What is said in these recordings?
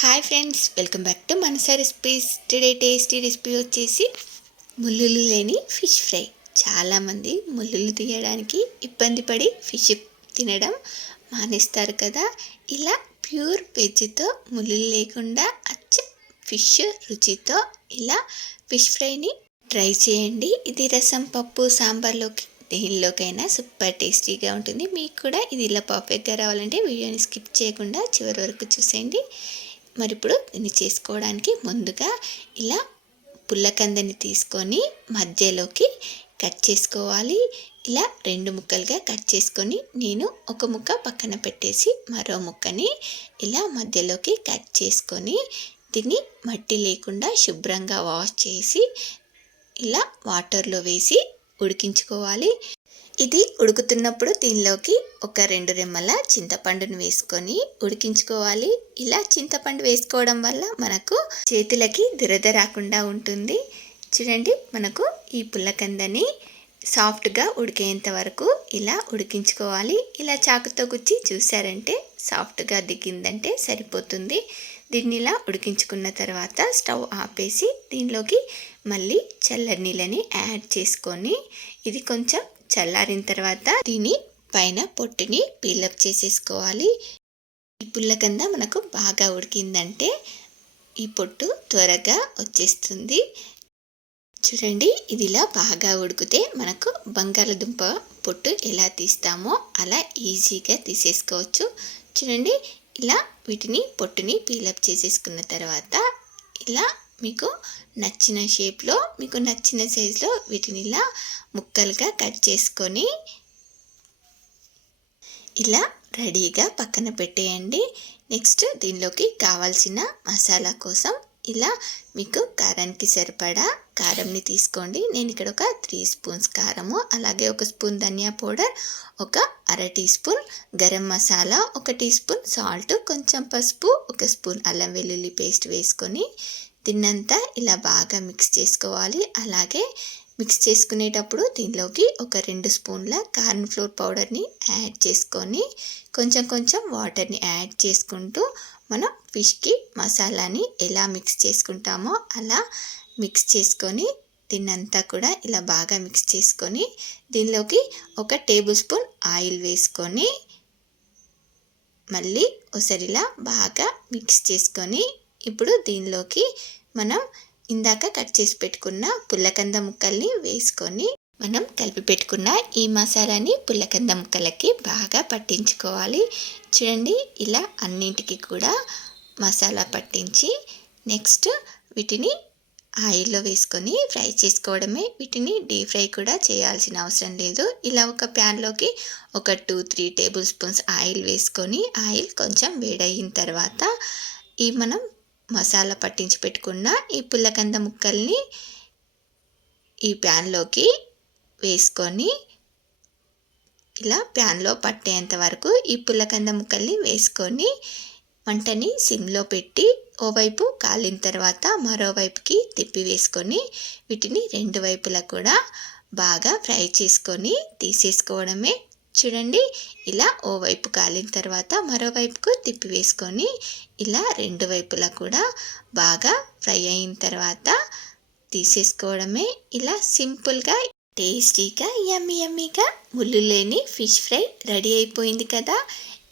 Hi friends welcome back to Manasa recipes today tasty recipe వచ్చేసి ముల్లులు లేని fish fry చాలామంది ముల్లులు తీయడానికి ఇబ్బంది పడి ఫిష్ తినడం మానేస్తారు కదా. ఇలా ప్యూర్ వెజ్తో ముల్లులు లేకుండా అచ్చ ఫిష్ రుచితో ఇలా ఫిష్ ఫ్రైని ట్రై చేయండి. ఇది రసం పప్పు సాంబార్లోకి దేనిలోకైనా సూపర్ టేస్టీగా ఉంటుంది. మీకు కూడా ఇది ఇలా పర్ఫెక్ట్గా రావాలంటే వీడియోని స్కిప్ చేయకుండా చివరి వరకు చూసేయండి. మరి ఇప్పుడు దీన్ని చేసుకోవడానికి ముందుగా ఇలా పుల్లకందని తీసుకొని మధ్యలోకి కట్ చేసుకోవాలి. ఇలా రెండు ముక్కలుగా కట్ చేసుకొని నేను ఒక ముక్క పక్కన పెట్టేసి మరో ముక్కని ఇలా మధ్యలోకి కట్ చేసుకొని దీన్ని మట్టి లేకుండా శుభ్రంగా వాష్ చేసి ఇలా వాటర్లో వేసి ఉడికించుకోవాలి. ఇది ఉడుకుతున్నప్పుడు దీనిలోకి ఒక రెండు రెమ్మల చింతపండును వేసుకొని ఉడికించుకోవాలి. ఇలా చింతపండు వేసుకోవడం వల్ల మనకు చేతులకి దురద రాకుండా ఉంటుంది. చూడండి మనకు ఈ పుల్లకందని సాఫ్ట్గా ఉడికేంత వరకు ఇలా ఉడికించుకోవాలి. ఇలా చాకుతో గుచ్చి చూసారంటే సాఫ్ట్గా దిగిందంటే సరిపోతుంది. దీన్ని ఇలా ఉడికించుకున్న తర్వాత స్టవ్ ఆపేసి దీనిలోకి మళ్ళీ చల్లని నీళ్ళని యాడ్ చేసుకొని ఇది కొంచెం చల్లారిన తర్వాత దీని పైన పొట్టుని పీలప్ చేసేసుకోవాలి. ఈ పుల్లకంద మనకు బాగా ఉడికిందంటే ఈ పొట్టు త్వరగా వచ్చేస్తుంది. చూడండి ఇది ఇలా బాగా ఉడికితే మనకు బంగాళదుంప పొట్టు ఎలా తీస్తామో అలా ఈజీగా తీసేసుకోవచ్చు. చూడండి ఇలా వీటిని పొట్టుని పీలప్ చేసేసుకున్న తర్వాత ఇలా మీకు నచ్చిన షేప్లో మీకు నచ్చిన సైజులో వీటిని ఇలా ముక్కలుగా కట్ చేసుకొని ఇలా రెడీగా పక్కన పెట్టేయండి. నెక్స్ట్ దీనిలోకి కావాల్సిన మసాలా కోసం ఇలా మీకు కారానికి సరిపడా కారంని తీసుకోండి. నేను ఇక్కడ ఒక త్రీ స్పూన్స్ కారము అలాగే ఒక స్పూన్ ధనియా పౌడర్ ఒక అర టీ స్పూన్ గరం మసాలా ఒక టీ స్పూన్ సాల్ట్ కొంచెం పసుపు ఒక స్పూన్ అల్లం వెల్లుల్లి పేస్ట్ వేసుకొని తిన్నంత ఇలా బాగా మిక్స్ చేసుకోవాలి. అలాగే మిక్స్ చేసుకునేటప్పుడు దీనిలోకి ఒక రెండు స్పూన్ల కార్న్ ఫ్లోర్ పౌడర్ని యాడ్ చేసుకొని కొంచెం కొంచెం వాటర్ని యాడ్ చేసుకుంటూ మనం ఫిష్కి మసాలాని ఎలా మిక్స్ చేసుకుంటామో అలా మిక్స్ చేసుకొని దీన్నంతా కూడా ఇలా బాగా మిక్స్ చేసుకొని దీనిలోకి ఒక టేబుల్ స్పూన్ ఆయిల్ వేసుకొని మళ్ళీ ఒకసారిలా బాగా మిక్స్ చేసుకొని ఇప్పుడు దీనిలోకి మనం ఇందాక కట్ చేసి పెట్టుకున్న పుల్లకంద ముక్కల్ని వేసుకొని మనం కలిపి పెట్టుకున్న ఈ మసాలాని పుల్లకంద ముక్కలకి బాగా పట్టించుకోవాలి. చూడండి ఇలా అన్నింటికి కూడా మసాలా పట్టించి నెక్స్ట్ వీటిని ఆయిల్లో వేసుకొని ఫ్రై చేసుకోవడమే. వీటిని డీప్ ఫ్రై కూడా చేయాల్సిన అవసరం లేదు. ఇలా ఒక ప్యాన్లోకి ఒక two three table spoons oil వేసుకొని ఆయిల్ కొంచెం వేడయిన తర్వాత ఈ మనం మసాలా పట్టించి పెట్టుకున్న ఈ పుల్లకంద ముక్కల్ని ఈ ప్యాన్లోకి వేసుకొని ఇలా ప్యాన్లో పట్టేంత వరకు ఈ పుల్లకంద ముక్కల్ని వేసుకొని వంటని సిమ్లో పెట్టి ఓవైపు కాలిన తర్వాత మరోవైపుకి తిప్పి వేసుకొని వీటిని రెండు వైపులా కూడా బాగా ఫ్రై చేసుకొని తీసేసుకోవడమే చూడండి. ఇలా ఓవైపు కాలిన తర్వాత మరోవైపుకు తిప్పి వేసుకొని ఇలా రెండు వైపులా కూడా బాగా ఫ్రై అయిన తర్వాత తీసేసుకోవడమే. ఇలా సింపుల్గా టేస్టీగా యమ్మీ యమ్మీగా ముళ్ళు లేని ఫిష్ ఫ్రై రెడీ అయిపోయింది కదా.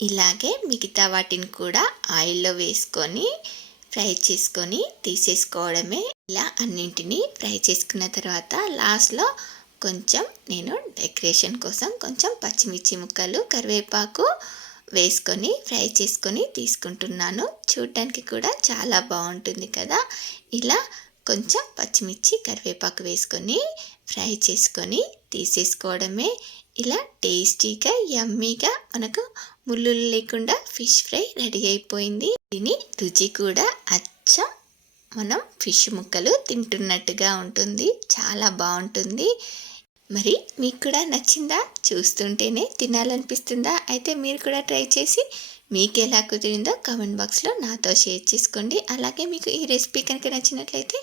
ఇలాగే మిగతా వాటిని కూడా ఆయిల్లో వేసుకొని ఫ్రై చేసుకొని తీసేసుకోవడమే. ఇలా అన్నింటినీ ఫ్రై చేసుకున్న తర్వాత లాస్ట్లో కొంచెం నేను డెకరేషన్ కోసం కొంచెం పచ్చిమిర్చి ముక్కలు కరివేపాకు వేసుకొని ఫ్రై చేసుకొని తీసుకుంటున్నాను. చూడటానికి కూడా చాలా బాగుంటుంది కదా? ఇలా కొంచెం పచ్చిమిర్చి కరివేపాకు వేసుకొని ఫ్రై చేసుకొని తీసేసుకోవడమే. ఇలా టేస్టీగా యమ్మీగా మనకు ముళ్ళు లేకుండా ఫిష్ ఫ్రై రెడీ అయిపోయింది. దీని రుచి కూడా అచ్చం. మనం ఫిష్ ముక్కలు తింటున్నట్టుగా ఉంటుంది. చాలా బాగుంటుంది. మరి మీకు కూడా నచ్చిందా? చూస్తుంటేనే తినాలనిపిస్తుందా? అయితే మీరు కూడా ట్రై చేసి మీకు ఎలా కుదిరిందో కామెంట్ బాక్స్లో నాతో షేర్ చేసుకోండి. అలాగే మీకు ఈ రెసిపీ కనుక నచ్చినట్లయితే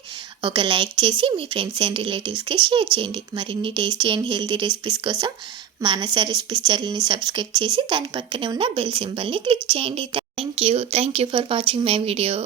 ఒక లైక్ చేసి మీ ఫ్రెండ్స్ అండ్ రిలేటివ్స్కి షేర్ చేయండి. మరిన్ని టేస్టీ అండ్ హెల్తీ రెసిపీస్ కోసం మానస రెసిపీస్ ఛానల్ని సబ్స్క్రైబ్ చేసి దాని పక్కనే ఉన్న బెల్ సింబల్ని క్లిక్ చేయండి. Thank you. Thank you for watching my video.